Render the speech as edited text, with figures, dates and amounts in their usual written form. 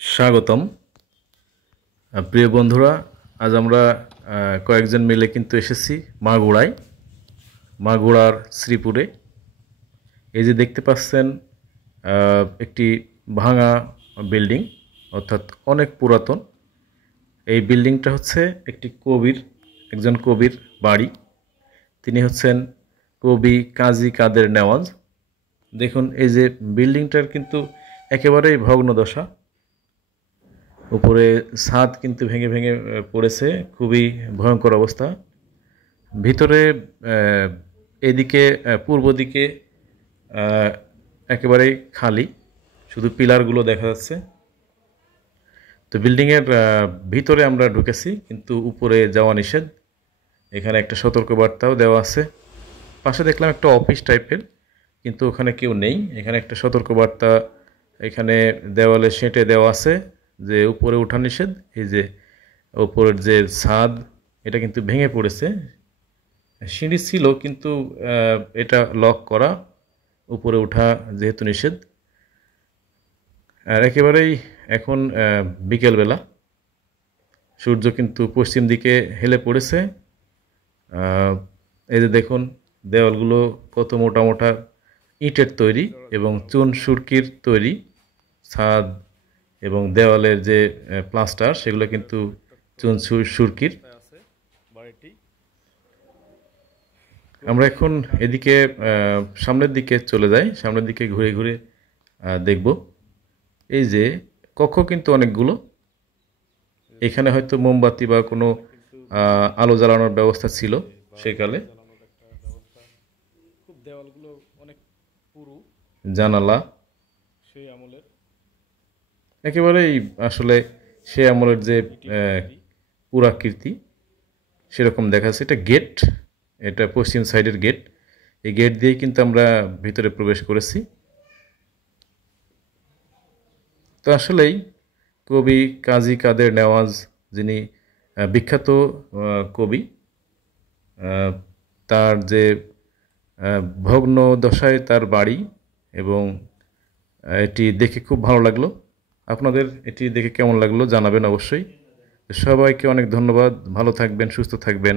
স্বাগতম প্রিয় বন্ধুরা। আজ আমরা কয়েকজন মিলে কিন্তু এসেছি মাগুরার শ্রীপুরে। এই যে দেখতে পাচ্ছেন একটি ভাঙা বিল্ডিং, অর্থাৎ অনেক পুরাতন। এই বিল্ডিংটা হচ্ছে একজন কবির বাড়ি। তিনি হচ্ছেন কবি কাজী কাদের নেওয়াজ। দেখুন, এই যে বিল্ডিংটার কিন্তু একেবারেই ভগ্নদশা। উপরে ছাদ কিন্তু ভেঙে ভেঙে পড়েছে, খুবই ভয়ঙ্কর অবস্থা। ভিতরে এদিকে পূর্ব দিকে একেবারেই খালি, শুধু পিলারগুলো দেখা যাচ্ছে। তো বিল্ডিংয়ের ভিতরে আমরা ঢুকেছি, কিন্তু উপরে যাওয়া নিষেধ। এখানে একটা সতর্কবার্তাও দেওয়া আছে। পাশে দেখলাম একটা অফিস টাইপের, কিন্তু ওখানে কেউ নেই। এখানে একটা সতর্কবার্তা এখানে দেওয়ালে সেঁটে দেওয়া আছে যে উপরে ওঠা নিষেধ। এই যে উপরের যে ছাদ, এটা কিন্তু ভেঙে পড়েছে। সিঁড়ি ছিল, কিন্তু এটা লক করা, উপরে ওঠা যেহেতু নিষেধ। আর একেবারেই এখন বিকেলবেলা, সূর্য কিন্তু পশ্চিম দিকে হেলে পড়েছে। এই যে দেখুন, দেওয়ালগুলো কত মোটা মোটা ইটের তৈরি এবং চুন সুরকির তৈরি। ছাদ এবং দেওয়ালের যে প্লাস্টার, সেগুলো কিন্তু চুন সুরকির। আমরা এখন এদিকে সামনের দিকে চলে যাই, সামনের দিকে ঘুরে ঘুরে দেখব। এই যে কক্ষ কিন্তু অনেকগুলো। এখানে হয়তো মোমবাতি বা কোনো আলো জ্বালানোর ব্যবস্থা ছিল সেকালে। জানালা একেবারেই আসলে সে আমলের যে পুরাকীর্তি সেরকম দেখা যাচ্ছে। এটা গেট, এটা পশ্চিম সাইডের গেট। এই গেট দিয়েই কিন্তু আমরা ভিতরে প্রবেশ করেছি। তো আসলেই কবি কাজী কাদের নেওয়াজ, যিনি বিখ্যাত কবি, তার যে ভগ্ন দশায় তার বাড়ি, এবং এটি দেখে খুব ভালো লাগলো। আপনাদের এটি দেখে কেমন লাগলো জানাবেন অবশ্যই। সবাইকে অনেক ধন্যবাদ। ভালো থাকবেন, সুস্থ থাকবেন।